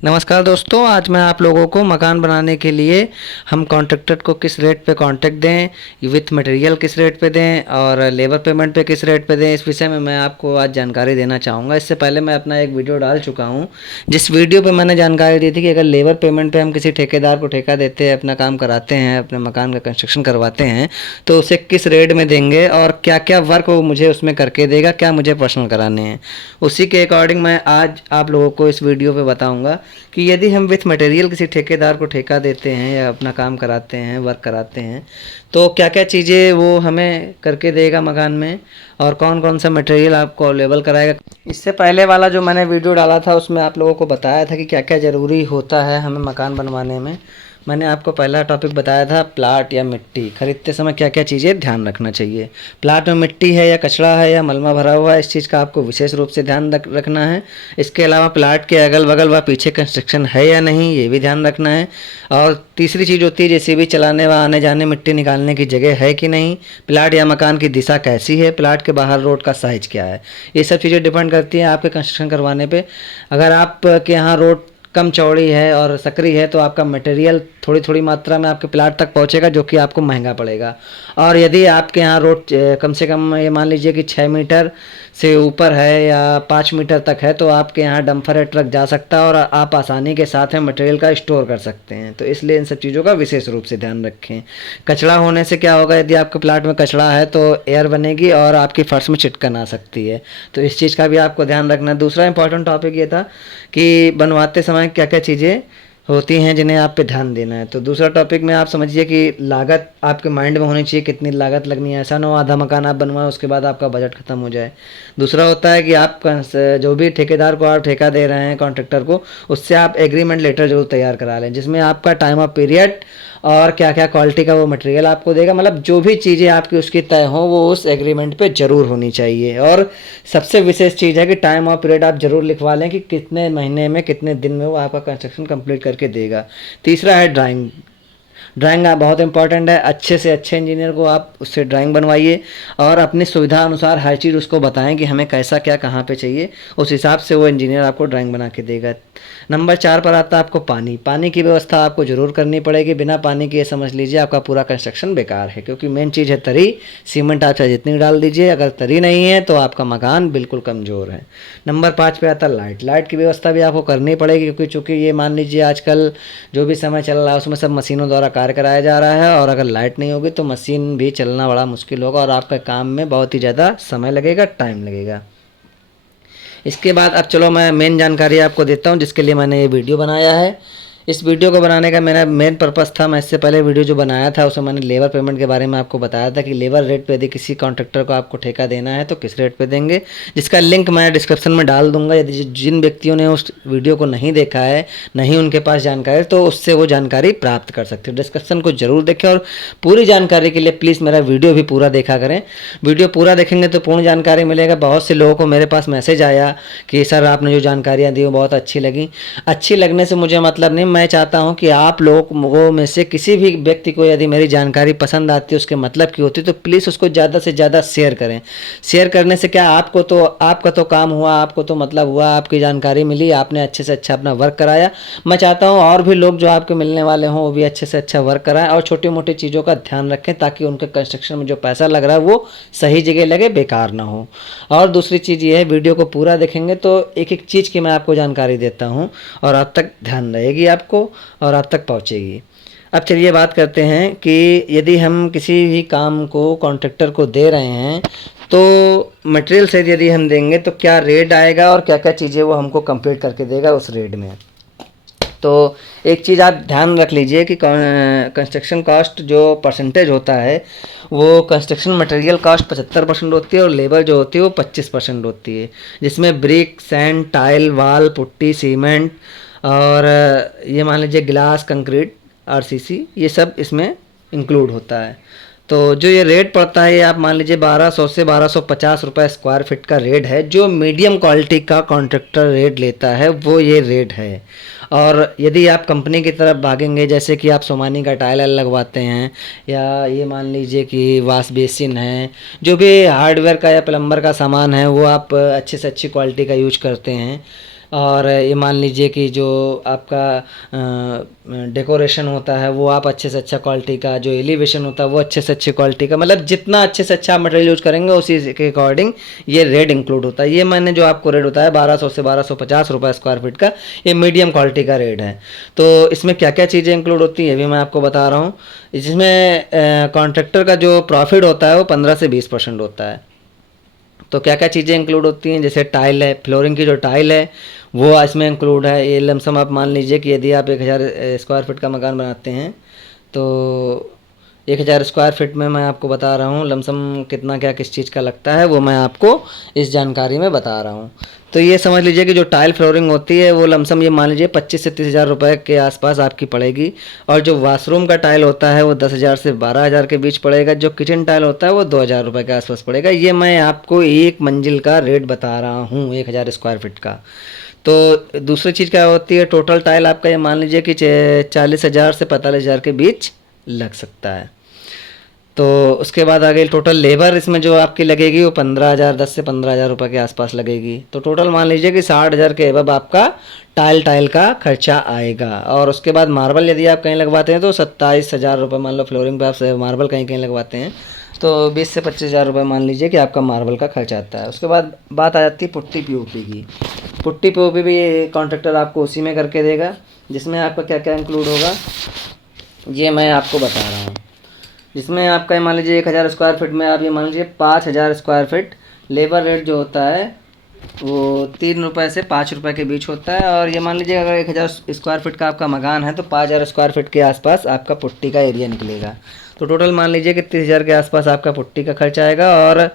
नमस्कार दोस्तों, आज मैं आप लोगों को मकान बनाने के लिए हम कॉन्ट्रैक्टर को किस रेट पे कॉन्ट्रैक्ट दें, विथ मटेरियल किस रेट पे दें और लेबर पेमेंट पे किस रेट पे दें, इस विषय में मैं आपको आज जानकारी देना चाहूँगा। इससे पहले मैं अपना एक वीडियो डाल चुका हूँ, जिस वीडियो पे मैंने जानकारी दी थी कि अगर लेबर पेमेंट पे हम किसी ठेकेदार को ठेका देते हैं, अपना काम कराते हैं, अपने मकान का कंस्ट्रक्शन करवाते हैं, तो उसे किस रेट में देंगे और क्या क्या वर्क वो मुझे उसमें करके देगा, क्या मुझे पर्सनल कराने हैं। उसी के अकॉर्डिंग मैं आज आप लोगों को इस वीडियो पे बताऊंगा कि यदि हम विथ मटेरियल किसी ठेकेदार को ठेका देते हैं या अपना काम कराते हैं, वर्क कराते हैं, तो क्या क्या चीज़ें वो हमें करके देगा मकान में और कौन कौन सा मटेरियल आपको अवेलेबल कराएगा। इससे पहले वाला जो मैंने वीडियो डाला था उसमें आप लोगों को बताया था कि क्या क्या ज़रूरी होता है हमें मकान बनवाने में। मैंने आपको पहला टॉपिक बताया था प्लाट या मिट्टी खरीदते समय क्या क्या चीज़ें ध्यान रखना चाहिए। प्लाट में मिट्टी है या कचरा है या मलमा भरा हुआ है, इस चीज़ का आपको विशेष रूप से ध्यान रखना है। इसके अलावा प्लाट के अगल बगल व पीछे कंस्ट्रक्शन है या नहीं, ये भी ध्यान रखना है। और तीसरी चीज़ होती है जेसीबी चलाने व आने जाने मिट्टी निकालने की जगह है कि नहीं, प्लाट या मकान की दिशा कैसी है, प्लाट के बाहर रोड का साइज़ क्या है। ये सब चीज़ें डिपेंड करती हैं आपके कंस्ट्रक्शन करवाने पे। अगर आपके यहाँ रोड कम चौड़ी है और सकरी है तो आपका मटेरियल थोड़ी थोड़ी मात्रा में आपके प्लाट तक पहुंचेगा, जो कि आपको महंगा पड़ेगा। और यदि आपके यहाँ रोड कम से कम ये मान लीजिए कि 6 मीटर से ऊपर है या 5 मीटर तक है, तो आपके यहाँ डंपर या ट्रक जा सकता है और आप आसानी के साथ में मटेरियल का स्टोर कर सकते हैं। तो इसलिए इन सब चीज़ों का विशेष रूप से ध्यान रखें। कचरा होने से क्या होगा, यदि आपके प्लाट में कचरा है तो एयर बनेगी और आपकी फर्श में चिटकन आ सकती है, तो इस चीज़ का भी आपको ध्यान रखना है। दूसरा इंपॉर्टेंट टॉपिक ये था कि बनवाते समय क्या क्या चीज़ें होती हैं जिन्हें आप पे ध्यान देना है। तो दूसरा टॉपिक में आप समझिए कि लागत आपके माइंड में होनी चाहिए, कितनी लागत लगनी है। ऐसा ना हो आधा मकान आप बनवाएं उसके बाद आपका बजट खत्म हो जाए। दूसरा होता है कि आप जो भी ठेकेदार को आप ठेका दे रहे हैं, कॉन्ट्रैक्टर को, उससे आप एग्रीमेंट लेटर जरूर तैयार करा लें, जिसमें आपका टाइम ऑफ पीरियड और क्या क्या क्वालिटी का वो मटेरियल आपको देगा, मतलब जो भी चीज़ें आपकी उसकी तय हों वो उस एग्रीमेंट पे ज़रूर होनी चाहिए। और सबसे विशेष चीज़ है कि टाइम ऑफ पीरियड आप ज़रूर लिखवा लें कि कितने महीने में कितने दिन में वो आपका कंस्ट्रक्शन कंप्लीट करके देगा। तीसरा है ड्राइंग। ड्राइंग बहुत इंपॉर्टेंट है। अच्छे से अच्छे इंजीनियर को आप उससे ड्राइंग बनवाइए और अपनी सुविधा अनुसार हर चीज़ उसको बताएं कि हमें कैसा क्या कहाँ पे चाहिए, उस हिसाब से वो इंजीनियर आपको ड्राइंग बना के देगा। नंबर 4 पर आता है आपको पानी। पानी की व्यवस्था आपको ज़रूर करनी पड़ेगी। बिना पानी के समझ लीजिए आपका पूरा कंस्ट्रक्शन बेकार है, क्योंकि मेन चीज़ है तरी। सीमेंट आप चाहे जितनी डाल दीजिए, अगर तरी नहीं है तो आपका मकान बिल्कुल कमज़ोर है। नंबर 5 पे आता है लाइट। लाइट की व्यवस्था भी आपको करनी पड़ेगी, क्योंकि चूँकि ये मान लीजिए आजकल जो भी समय चल रहा है उसमें सब मशीनों द्वारा कार्य कराया जा रहा है, और अगर लाइट नहीं होगी तो मशीन भी चलना बड़ा मुश्किल होगा और आपका काम में बहुत ही ज़्यादा समय लगेगा, टाइम लगेगा। इसके बाद अब चलो मैं मेन जानकारी आपको देता हूँ जिसके लिए मैंने ये वीडियो बनाया है। इस वीडियो को बनाने का मेरा मेन पर्पस था, मैं इससे पहले वीडियो जो बनाया था उसमें मैंने लेबर पेमेंट के बारे में आपको बताया था कि लेबर रेट पे यदि किसी कॉन्ट्रैक्टर को आपको ठेका देना है तो किस रेट पे देंगे, जिसका लिंक मैं डिस्क्रिप्शन में डाल दूंगा। यदि जिन व्यक्तियों ने उस वीडियो को नहीं देखा है, नहीं उनके पास जानकारी, तो उससे वो जानकारी प्राप्त कर सकते हो। डिस्क्रिप्शन को जरूर देखें और पूरी जानकारी के लिए प्लीज़ मेरा वीडियो भी पूरा देखा करें। वीडियो पूरा देखेंगे तो पूर्ण जानकारी मिलेगा। बहुत से लोगों को मेरे पास मैसेज आया कि सर आपने जो जानकारियाँ दी वो बहुत अच्छी लगी। अच्छी लगने से मुझे मतलब नहीं, मैं चाहता हूं कि आप लोगों में से किसी भी व्यक्ति को यदि मेरी जानकारी पसंद आती है, उसके मतलब की होती है, तो प्लीज़ उसको ज़्यादा से ज़्यादा शेयर करें। शेयर करने से क्या आपका तो काम हुआ, आपको तो मतलब हुआ, आपकी जानकारी मिली, आपने अच्छे से अच्छा अपना वर्क कराया। मैं चाहता हूँ और भी लोग जो आपके मिलने वाले हों वो भी अच्छे से अच्छा वर्क कराएं और छोटी मोटी चीज़ों का ध्यान रखें, ताकि उनके कंस्ट्रक्शन में जो पैसा लग रहा है वो सही जगह लगे, बेकार ना हो। और दूसरी चीज़ ये है, वीडियो को पूरा देखेंगे तो एक एक चीज़ की मैं आपको जानकारी देता हूँ और आप तक ध्यान रहेगी आपको और आप तक पहुंचेगी। अब चलिए बात करते हैं कि यदि हम किसी भी काम को कॉन्ट्रैक्टर को दे रहे हैं तो मटेरियल से यदि हम देंगे तो क्या रेट आएगा और क्या क्या चीज़ें वो हमको कंप्लीट करके देगा उस रेट में। तो एक चीज़ आप ध्यान रख लीजिए कि कंस्ट्रक्शन कॉस्ट जो परसेंटेज होता है वो कंस्ट्रक्शन मटेरियल कॉस्ट 75% होती है और लेबर जो होती है वो 25% होती है, जिसमें ब्रिक, सैंड, टाइल, वाल, पुट्टी, सीमेंट और ये मान लीजिए ग्लास, कंक्रीट, आरसीसी, ये सब इसमें इंक्लूड होता है। तो जो ये रेट पड़ता है ये आप मान लीजिए 1200 से 1250 रुपये स्क्वायर फीट का रेट है। जो मीडियम क्वालिटी का कॉन्ट्रैक्टर रेट लेता है वो ये रेट है। और यदि आप कंपनी की तरफ भागेंगे, जैसे कि आप सोमानी का टाइल लगवाते हैं या ये मान लीजिए कि वाश बेसिन है, जो भी हार्डवेयर का या प्लम्बर का सामान है वो आप अच्छे से अच्छी क्वालिटी का यूज करते हैं, और ये मान लीजिए कि जो आपका डेकोरेशन होता है वो आप अच्छे से अच्छा क्वालिटी का, जो एलिवेशन होता है वो अच्छे से अच्छी क्वालिटी का, मतलब जितना अच्छे से अच्छा मटेरियल यूज़ करेंगे उसी के अकॉर्डिंग ये रेट इंक्लूड होता है। ये मैंने जो आपको रेट बताया 1200 से 1250 रुपये स्क्वायर फीट का, ये मीडियम क्वालिटी का रेट है। तो इसमें क्या क्या चीज़ें इंक्लूड होती हैं ये भी मैं आपको बता रहा हूँ। जिसमें कॉन्ट्रैक्टर का जो प्रॉफिट होता है वो 15 से 20% होता है। तो क्या क्या चीज़ें इंक्लूड होती हैं, जैसे टाइल है, फ्लोरिंग की जो टाइल है वो इसमें इंक्लूड है। ये लमसम आप मान लीजिए कि यदि आप 1000 स्क्वायर फीट का मकान बनाते हैं तो 1000 स्क्वायर फीट में मैं आपको बता रहा हूँ लमसम कितना क्या किस चीज़ का लगता है, वो मैं आपको इस जानकारी में बता रहा हूँ। तो ये समझ लीजिए कि जो टाइल फ्लोरिंग होती है वो लमसम ये मान लीजिए 25 से 30 हज़ार रुपये के आसपास आपकी पड़ेगी। और जो वाशरूम का टाइल होता है वो 10 हज़ार से 12 हज़ार के बीच पड़ेगा। जो किचन टाइल होता है वो 2000 रुपये के आसपास पड़ेगा। ये मैं आपको एक मंजिल का रेट बता रहा हूँ 1000 स्क्वायर फीट का। तो दूसरी चीज़ क्या होती है, टोटल टाइल आपका ये मान लीजिए कि 40 हज़ार से 45 हज़ार के बीच लग सकता है। तो उसके बाद आ गई टोटल लेबर, इसमें जो आपकी लगेगी वो 15 हज़ार, 10 से 15 हज़ार रुपये के आसपास लगेगी। तो टोटल मान लीजिए कि 60 हज़ार के एबव आपका टाइल का खर्चा आएगा। और उसके बाद मार्बल यदि आप कहीं लगवाते हैं तो 27 हज़ार रुपये, मान लो फ्लोरिंग पे आप मार्बल कहीं कहीं लगवाते हैं तो 20 से 25 हज़ार रुपये मान लीजिए कि आपका मार्बल का खर्चा आता है। उसके बाद बात आ जाती है पुट्टी पीओपी की। पुट्टी पीओपी भी कॉन्ट्रैक्टर आपको उसी में करके देगा, जिसमें आपका क्या क्या इंक्लूड होगा ये मैं आपको बता रहा हूँ। जिसमें आपका ये मान लीजिए 1000 स्क्वायर फीट में आप ये मान लीजिए 5000 स्क्वायर फीट लेबर रेट जो होता है वो 3 रुपये से 5 रुपये के बीच होता है। और ये मान लीजिए अगर 1000 स्क्वायर फीट का आपका मकान है तो 5000 स्क्वायर फीट के आसपास आपका पुट्टी का एरिया निकलेगा। तो टोटल मान लीजिए कि 30 हज़ार के आसपास आपका पुट्टी का खर्च आएगा। और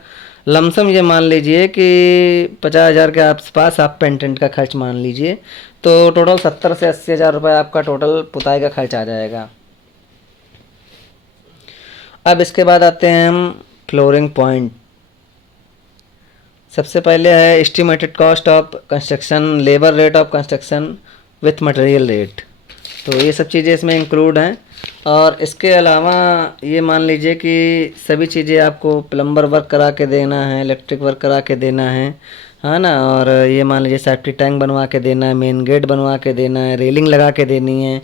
लमसम ये मान लीजिए कि 50 हज़ार के आसपास आप पेंटेंट का खर्च मान लीजिए। तो टोटल 70 से 80 हज़ार रुपये आपका टोटल पुताई का खर्च आ जाएगा। अब इसके बाद आते हैं हम फ्लोरिंग पॉइंट। सबसे पहले है estimated cost of construction, labour rate of construction with material rate. तो ये सब चीज़ें इसमें इंक्लूड हैं। और इसके अलावा ये मान लीजिए कि सभी चीज़ें आपको प्लम्बर वर्क करा के देना है, इलेक्ट्रिक वर्क करा के देना है ना। और ये मान लीजिए सेफ्टी टैंक बनवा के देना है, मेन गेट बनवा के देना है, रेलिंग लगा के देनी है।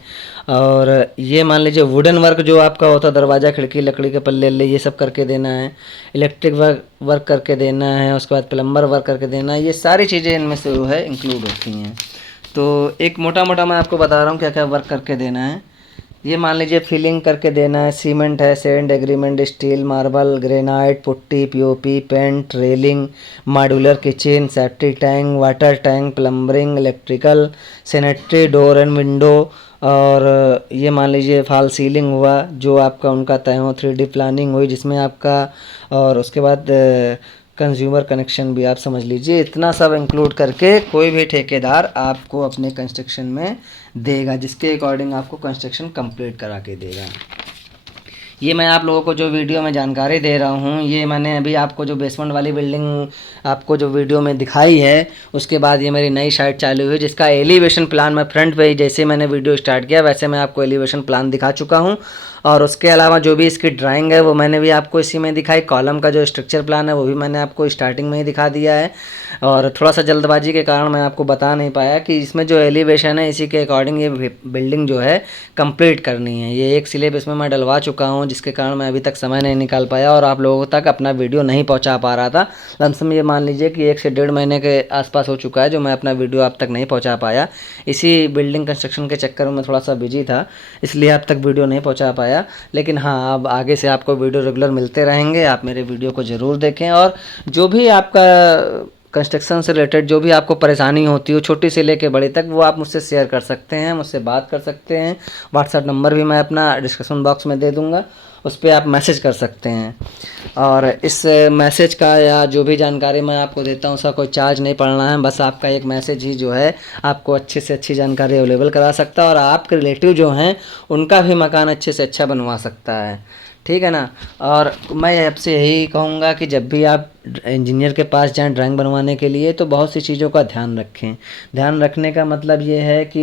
और ये मान लीजिए वुडन वर्क जो आपका होता है, दरवाज़ा खिड़की लकड़ी के पल्ले ये सब करके देना है, इलेक्ट्रिक वर्क करके देना है, उसके बाद प्लम्बर वर्क करके देना है। ये सारी चीज़ें इनमें से जो है इंक्लूड होती हैं। तो एक मोटा मोटा मैं आपको बता रहा हूँ क्या क्या वर्क करके देना है। ये मान लीजिए फिलिंग करके देना है, सीमेंट है, sand agreement, steel, marble, granite, putty, POP, paint, railing, modular kitchen, safety tank, water tank, plumbing, electrical, sanitary, door and window. और ये मान लीजिए फॉल सीलिंग हुआ जो आपका उनका तय हो, 3D प्लानिंग हुई जिसमें आपका, और उसके बाद कंज्यूमर कनेक्शन भी आप समझ लीजिए। इतना सब इंक्लूड करके कोई भी ठेकेदार आपको अपने कंस्ट्रक्शन में देगा, जिसके अकॉर्डिंग आपको कंस्ट्रक्शन कंप्लीट करा के देगा। ये मैं आप लोगों को जो वीडियो में जानकारी दे रहा हूँ, ये मैंने अभी आपको जो बेसमेंट वाली बिल्डिंग आपको जो वीडियो में दिखाई है उसके बाद ये मेरी नई साइट चालू हुई जिसका एलिवेशन प्लान मैं फ्रंट पे ही जैसे मैंने वीडियो स्टार्ट किया वैसे मैं आपको एलिवेशन प्लान दिखा चुका हूँ। और उसके अलावा जो भी इसकी ड्राइंग है वो मैंने भी आपको इसी में दिखाई। कॉलम का जो स्ट्रक्चर प्लान है वो भी मैंने आपको स्टार्टिंग में ही दिखा दिया है। और थोड़ा सा जल्दबाजी के कारण मैं आपको बता नहीं पाया कि इसमें जो एलिवेशन है इसी के अकॉर्डिंग ये बिल्डिंग जो है कंप्लीट करनी है। ये एक स्लैब इसमें मैं डलवा चुका हूँ जिसके कारण मैं अभी तक समय नहीं निकाल पाया और आप लोगों तक अपना वीडियो नहीं पहुँचा पा रहा था। लमसम ये मान लीजिए कि 1 से 1.5 महीने के आसपास हो चुका है जो मैं अपना वीडियो आप तक नहीं पहुँचा पाया। इसी बिल्डिंग कंस्ट्रक्शन के चक्कर में थोड़ा सा बिजी था इसलिए आप तक वीडियो नहीं पहुँचा पाया। लेकिन हाँ, अब आगे से आपको वीडियो रेगुलर मिलते रहेंगे। आप मेरे वीडियो को ज़रूर देखें और जो भी आपका कंस्ट्रक्शन से रिलेटेड जो भी आपको परेशानी होती हो छोटी से लेके बड़ी तक वो आप मुझसे शेयर कर सकते हैं, मुझसे बात कर सकते हैं। व्हाट्सएप नंबर भी मैं अपना डिस्क्रिप्शन बॉक्स में दे दूँगा, उस पर आप मैसेज कर सकते हैं। और इस मैसेज का या जो भी जानकारी मैं आपको देता हूँ उसका कोई चार्ज नहीं पड़ना है, बस आपका एक मैसेज ही जो है आपको अच्छे से अच्छी जानकारी अवेलेबल करा सकता है और आपके रिलेटिव जो हैं उनका भी मकान अच्छे से अच्छा बनवा सकता है। ठीक है ना। और मैं आपसे यही कहूँगा कि जब भी आप इंजीनियर के पास जाएं ड्राइंग बनवाने के लिए तो बहुत सी चीज़ों का ध्यान रखें। ध्यान रखने का मतलब ये है कि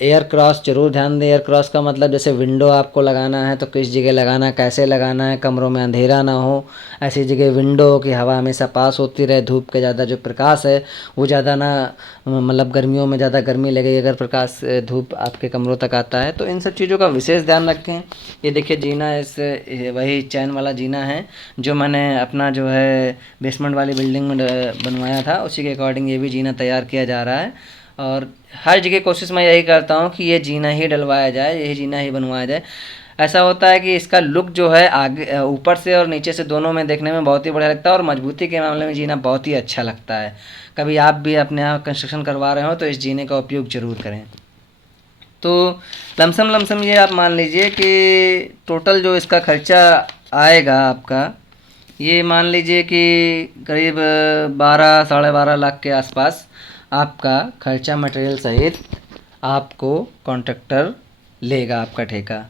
एयर क्रॉस ज़रूर ध्यान दें। एयर क्रॉस का मतलब जैसे विंडो आपको लगाना है तो किस जगह लगाना है, कैसे लगाना है, कमरों में अंधेरा ना हो, ऐसी जगह विंडो हो कि हवा हमेशा पास होती रहे, धूप के ज़्यादा जो प्रकाश है वो ज़्यादा ना, मतलब गर्मियों में ज़्यादा गर्मी लगेगी अगर प्रकाश धूप आपके कमरों तक आता है। तो इन सब चीज़ों का विशेष ध्यान रखें। ये देखिए जीना, वही चैन वाला जीना है जो मैंने अपना जो है बेसमेंट वाली बिल्डिंग में बनवाया था, उसी के अकॉर्डिंग ये भी जीना तैयार किया जा रहा है। और हर जगह कोशिश मैं यही करता हूँ कि ये जीना ही डलवाया जाए, यही जीना ही बनवाया जाए। ऐसा होता है कि इसका लुक जो है आगे ऊपर से और नीचे से दोनों में देखने में बहुत ही बढ़िया लगता है और मजबूती के मामले में जीना बहुत ही अच्छा लगता है। कभी आप भी अपने यहाँ कंस्ट्रक्शन करवा रहे हो तो इस जीने का उपयोग ज़रूर करें। तो लमसम लमसम ये आप मान लीजिए कि टोटल जो इसका खर्चा आएगा आपका, ये मान लीजिए कि करीब 12-12.5 लाख के आसपास आपका खर्चा मटेरियल सहित आपको कॉन्ट्रैक्टर लेगा आपका ठेका।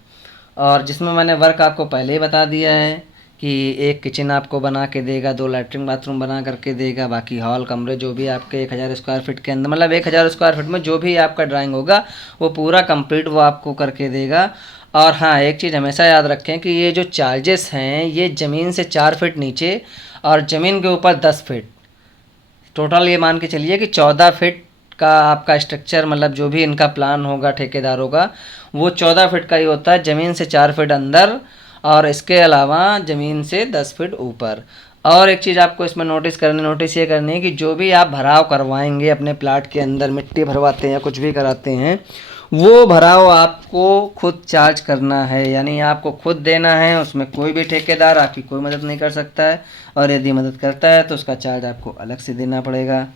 और जिसमें मैंने वर्क आपको पहले ही बता दिया है कि एक किचन आपको बना के देगा, 2 लैट्रिन बाथरूम बना करके देगा, बाकी हॉल कमरे जो भी आपके 1000 स्क्वायर फीट के अंदर, मतलब 1000 स्क्वायर फीट में जो भी आपका ड्राइंग होगा वो पूरा कंप्लीट वो आपको करके देगा। और हाँ, एक चीज़ हमेशा याद रखें कि ये जो चार्जेस हैं ये ज़मीन से 4 फीट नीचे और ज़मीन के ऊपर 10 फीट, टोटल ये मान के चलिए कि 14 फीट का आपका स्ट्रक्चर, मतलब जो भी इनका प्लान होगा ठेकेदारों का वो 14 फीट का ही होता है, ज़मीन से 4 फीट अंदर और इसके अलावा ज़मीन से 10 फीट ऊपर। और एक चीज़ आपको इसमें नोटिस ये करनी है कि जो भी आप भराव करवाएंगे अपने प्लाट के अंदर, मिट्टी भरवाते हैं या कुछ भी कराते हैं, वो भराव आपको खुद चार्ज करना है, यानी आपको खुद देना है। उसमें कोई भी ठेकेदार आपकी कोई मदद नहीं कर सकता है और यदि मदद करता है तो उसका चार्ज आपको अलग से देना पड़ेगा।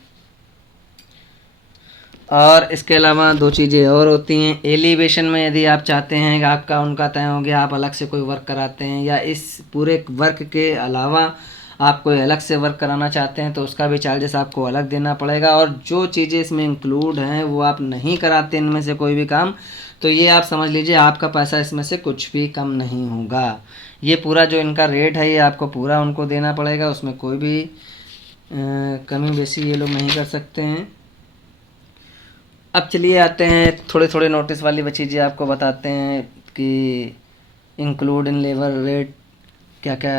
और इसके अलावा 2 चीज़ें और होती हैं। एलिवेशन में यदि आप चाहते हैं कि आपका उनका तय हो गया, आप अलग से कोई वर्क कराते हैं या इस पूरे वर्क के अलावा आप कोई अलग से वर्क कराना चाहते हैं तो उसका भी चार्जेस आपको अलग देना पड़ेगा। और जो चीज़ें इसमें इंक्लूड हैं वो आप नहीं कराते इनमें से कोई भी काम, तो ये आप समझ लीजिए आपका पैसा इसमें से कुछ भी कम नहीं होगा। ये पूरा जो इनका रेट है ये आपको पूरा उनको देना पड़ेगा, उसमें कोई भी कमी बेसी ये लोग नहीं कर सकते हैं। अब चलिए आते हैं थोड़े थोड़े नोटिस वाली चीज़ें आपको बताते हैं कि इंक्लूड इन लेबर रेट क्या क्या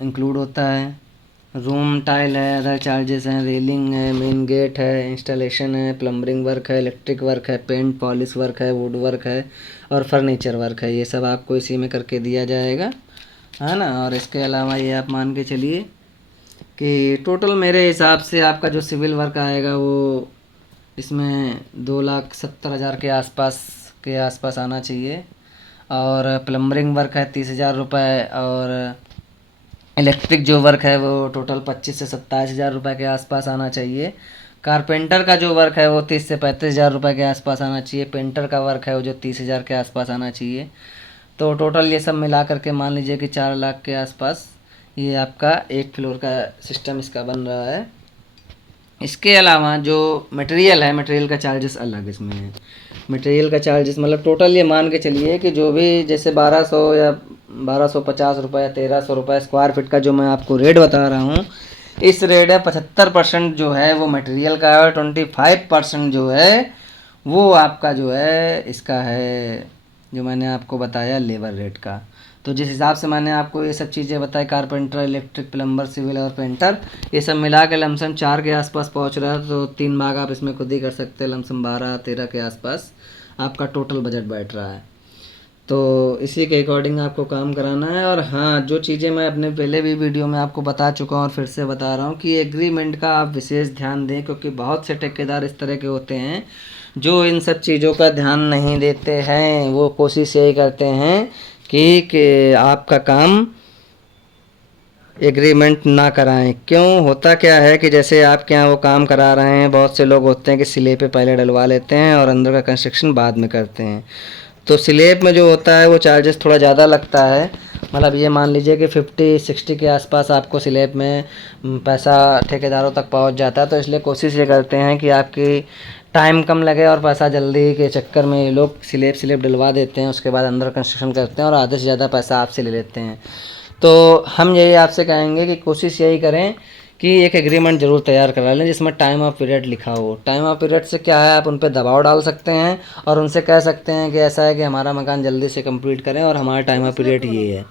इंक्लूड होता है। रूम टाइल है, अदर चार्जेस हैं, रेलिंग है, मेन गेट है, इंस्टॉलेशन है, प्लम्बरिंग वर्क है, इलेक्ट्रिक वर्क है, पेंट पॉलिश वर्क है, वुड वर्क है और फर्नीचर वर्क है। ये सब आपको इसी में करके दिया जाएगा, है ना। और इसके अलावा ये आप मान के चलिए कि टोटल मेरे हिसाब से आपका जो सिविल वर्क आएगा वो इसमें 2,70,000 के आसपास आना चाहिए। और प्लम्बरिंग वर्क है 30,000 रुपये और इलेक्ट्रिक जो वर्क है वो टोटल 25 से 27,000 रुपये के आसपास आना चाहिए। कारपेंटर का जो वर्क है वो 30 से 35,000 रुपये के आसपास आना चाहिए। पेंटर का वर्क है वो जो 30,000 के आसपास आना चाहिए। तो टोटल ये सब मिला करके मान लीजिए कि 4 लाख के आसपास ये आपका एक फ्लोर का सिस्टम इसका बन रहा है। इसके अलावा जो मटेरियल है, मटेरियल का चार्जेस अलग इसमें है। मटेरियल का चार्जेस मतलब टोटल ये मान के चलिए कि जो भी जैसे 1200 या 1250 रुपये या 1300 रुपये स्क्वायर फीट का जो मैं आपको रेट बता रहा हूँ, इस रेट है 75% जो है वो मटेरियल का है और 25% जो है वो आपका जो है इसका है, जो मैंने आपको बताया लेबर रेट का। तो जिस हिसाब से मैंने आपको ये सब चीज़ें बताई, कारपेंटर, इलेक्ट्रिक, प्लम्बर, सिविल और पेंटर, ये सब मिला के लमसम 4 के आसपास पहुंच रहा है। तो 3 भाग आप इसमें खुद ही कर सकते हैं, लमसम 12-13 के आसपास आपका टोटल बजट बैठ रहा है। तो इसी के अकॉर्डिंग आपको काम कराना है। और हाँ, जो चीज़ें मैं अपने पहले भी वीडियो में आपको बता चुका हूँ और फिर से बता रहा हूँ कि एग्रीमेंट का आप विशेष ध्यान दें, क्योंकि बहुत से ठेकेदार इस तरह के होते हैं जो इन सब चीज़ों का ध्यान नहीं देते हैं। वो कोशिश यही करते हैं कि आपका काम एग्रीमेंट ना कराएं। क्यों, होता क्या है कि जैसे आपके यहाँ वो काम करा रहे हैं, बहुत से लोग होते हैं कि स्लेब पे पहले डलवा लेते हैं और अंदर का कंस्ट्रक्शन बाद में करते हैं। तो स्लेब में जो होता है वो चार्जेस थोड़ा ज़्यादा लगता है, मतलब ये मान लीजिए कि 50-60 के आसपास आपको स्लेब में पैसा ठेकेदारों तक पहुंच जाता है। तो इसलिए कोशिश ये करते हैं कि आपकी टाइम कम लगे और पैसा जल्दी के चक्कर में ये लोग स्लेब डलवा देते हैं, उसके बाद अंदर कंस्ट्रक्शन करते हैं और आधे से ज़्यादा पैसा आपसे ले लेते हैं। तो हम यही आपसे कहेंगे कि कोशिश यही करें कि एक एग्रीमेंट ज़रूर तैयार करा लें जिसमें टाइम ऑफ पीरियड लिखा हो। टाइम ऑफ पीरियड से क्या है, आप उन पर दबाव डाल सकते हैं और उनसे कह सकते हैं कि ऐसा है कि हमारा मकान जल्दी से कंप्लीट करें और हमारा टाइम ऑफ पीरियड ये है।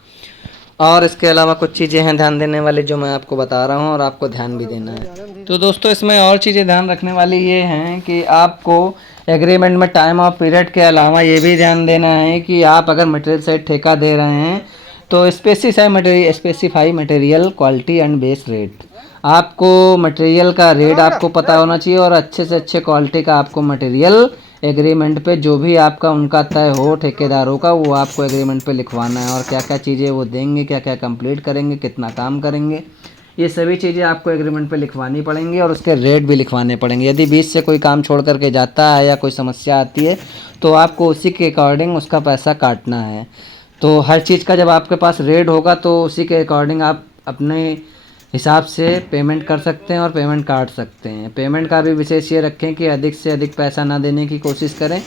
और इसके अलावा कुछ चीज़ें हैं ध्यान देने वाली जो मैं आपको बता रहा हूँ और आपको ध्यान भी देना है। तो दोस्तों इसमें और चीज़ें ध्यान रखने वाली ये हैं कि आपको एग्रीमेंट में टाइम ऑफ पीरियड के अलावा ये भी ध्यान देना है कि आप अगर मटेरियल साइड ठेका दे रहे हैं तो specify material quality and base rate. आपको मटेरियल का रेट आपको पता होना चाहिए और अच्छे से अच्छे क्वालिटी का आपको मटेरियल एग्रीमेंट पे जो भी आपका उनका तय हो ठेकेदारों का वो आपको एग्रीमेंट पे लिखवाना है। और क्या क्या चीज़ें वो देंगे, क्या क्या कंप्लीट करेंगे, कितना काम करेंगे, ये सभी चीज़ें आपको एग्रीमेंट पे लिखवानी पड़ेंगी और उसके रेट भी लिखवाने पड़ेंगे। यदि बीच से कोई काम छोड़ करके जाता है या कोई समस्या आती है तो आपको उसी के अकॉर्डिंग उसका पैसा काटना है। तो हर चीज़ का जब आपके पास रेट होगा तो उसी के अकॉर्डिंग आप अपने हिसाब से पेमेंट कर सकते हैं और पेमेंट काट सकते हैं। पेमेंट का भी विशेष ये रखें कि अधिक से अधिक पैसा ना देने की कोशिश करें।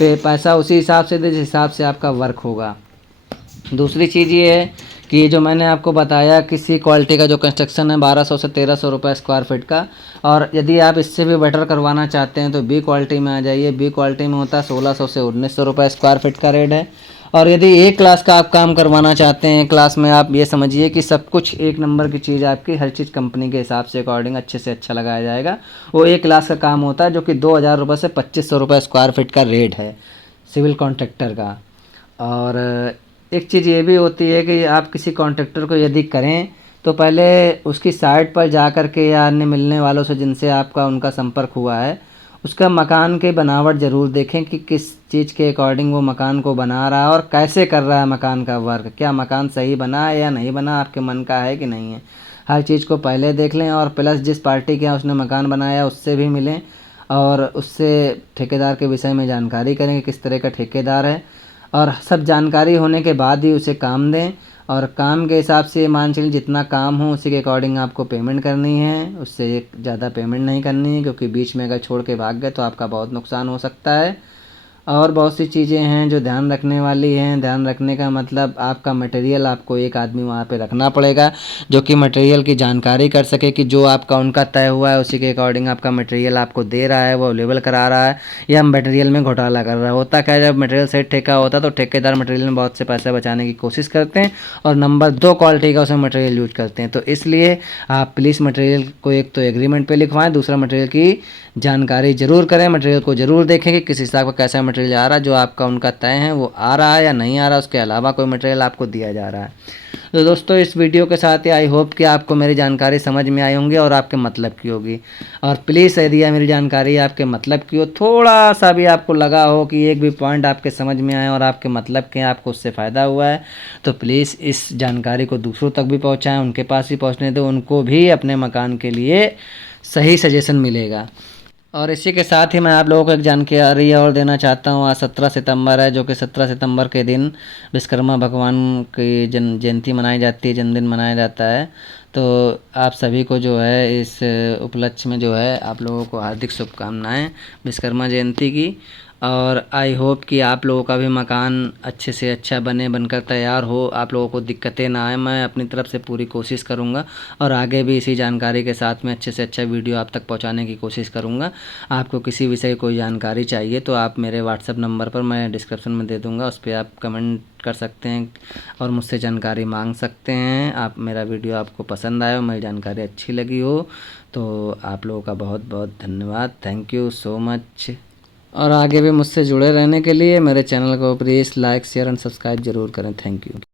पैसा उसी हिसाब से दें जिस हिसाब से आपका वर्क होगा। दूसरी चीज़ ये है कि ये जो मैंने आपको बताया किसी क्वालिटी का जो कंस्ट्रक्शन है 1200 से 1300 रुपये स्क्वायर फीट का, और यदि आप इससे भी बेटर करवाना चाहते हैं तो बी क्वालिटी में आ जाइए। बी क्वालिटी में होता है 1600 से 1900 रुपये स्क्वायर फीट का रेट है। और यदि ए क्लास का आप काम करवाना चाहते हैं, क्लास में आप ये समझिए कि सब कुछ एक नंबर की चीज़ आपकी, हर चीज़ कंपनी के हिसाब से अकॉर्डिंग अच्छे से अच्छा लगाया जाएगा। वो ए क्लास का काम होता है जो कि 2000 रुपये से 2500 रुपये स्क्वायर फीट का रेट है सिविल कॉन्ट्रैक्टर का। और एक चीज़ ये भी होती है कि आप किसी कॉन्ट्रैक्टर को यदि करें तो पहले उसकी साइट पर जा कर के या अन्य मिलने वालों से जिनसे आपका उनका संपर्क हुआ है उसका मकान के बनावट ज़रूर देखें कि किस चीज़ के अकॉर्डिंग वो मकान को बना रहा है और कैसे कर रहा है मकान का वर्क। क्या मकान सही बना है या नहीं बना, आपके मन का है कि नहीं है, हर चीज़ को पहले देख लें। और प्लस जिस पार्टी के यहाँ उसने मकान बनाया उससे भी मिलें और उससे ठेकेदार के विषय में जानकारी करें कि किस तरह का ठेकेदार है। और सब जानकारी होने के बाद ही उसे काम दें और काम के हिसाब से मान चलिए जितना काम हो उसी के अकॉर्डिंग आपको पेमेंट करनी है, उससे ज़्यादा पेमेंट नहीं करनी है क्योंकि बीच में अगर छोड़ के भाग गए तो आपका बहुत नुकसान हो सकता है। और बहुत सी चीज़ें हैं जो ध्यान रखने वाली हैं। ध्यान रखने का मतलब आपका मटेरियल आपको एक आदमी वहाँ पे रखना पड़ेगा जो कि मटेरियल की जानकारी कर सके कि जो आपका उनका तय हुआ है उसी के अकॉर्डिंग आपका मटेरियल आपको दे रहा है, वो अवेलेबल करा रहा है या मटेरियल में घोटाला कर रहा है। होता क्या है, जब मटेरियल सेट ठेका होता है तो ठेकेदार मटेरियल में बहुत से पैसे बचाने की कोशिश करते हैं और नंबर 2 क्वालिटी का उसमें मटेरियल यूज करते हैं। तो इसलिए आप प्लीज़ मटेरियल को एक तो एग्रीमेंट पे लिखवाएं, दूसरा मटेरियल की जानकारी ज़रूर करें, मटेरियल को ज़रूर देखें कि किस हिसाब का कैसा मटेरियल आ रहा है, जो आपका उनका तय है वो आ रहा है या नहीं आ रहा, उसके अलावा कोई मटेरियल आपको दिया जा रहा है। तो दोस्तों इस वीडियो के साथ ही आई होप कि आपको मेरी जानकारी समझ में आई होंगी और आपके मतलब की होगी। और प्लीज़ यदि यह मेरी जानकारी आपके मतलब की हो, थोड़ा सा भी आपको लगा हो कि एक भी पॉइंट आपके समझ में आए और आपके मतलब के आपको उससे फ़ायदा हुआ है तो प्लीज़ इस जानकारी को दूसरों तक भी पहुँचाएँ, उनके पास भी पहुँचने दो, उनको भी अपने मकान के लिए सही सजेशन मिलेगा। और इसी के साथ ही मैं आप लोगों को एक जानकारी और देना चाहता हूँ। आज 17 सितंबर है, जो कि 17 सितंबर के दिन विश्वकर्मा भगवान की जयंती मनाई जाती है, जन्मदिन मनाया जाता है। तो आप सभी को जो है इस उपलक्ष्य में जो है आप लोगों को हार्दिक शुभकामनाएं विश्वकर्मा जयंती की। और आई होप कि आप लोगों का भी मकान अच्छे से अच्छा बने, बनकर तैयार हो, आप लोगों को दिक्कतें ना आए। मैं अपनी तरफ से पूरी कोशिश करूंगा और आगे भी इसी जानकारी के साथ में अच्छे से अच्छा वीडियो आप तक पहुंचाने की कोशिश करूंगा। आपको किसी विषय की कोई जानकारी चाहिए तो आप मेरे व्हाट्सएप नंबर पर मैं डिस्क्रिप्शन में दे दूँगा, उस पर आप कमेंट कर सकते हैं और मुझसे जानकारी मांग सकते हैं। आप मेरा वीडियो आपको पसंद आया हो, मेरी जानकारी अच्छी लगी हो तो आप लोगों का बहुत बहुत धन्यवाद। Thank you so much. और आगे भी मुझसे जुड़े रहने के लिए मेरे चैनल को please like share and subscribe ज़रूर करें। Thank you.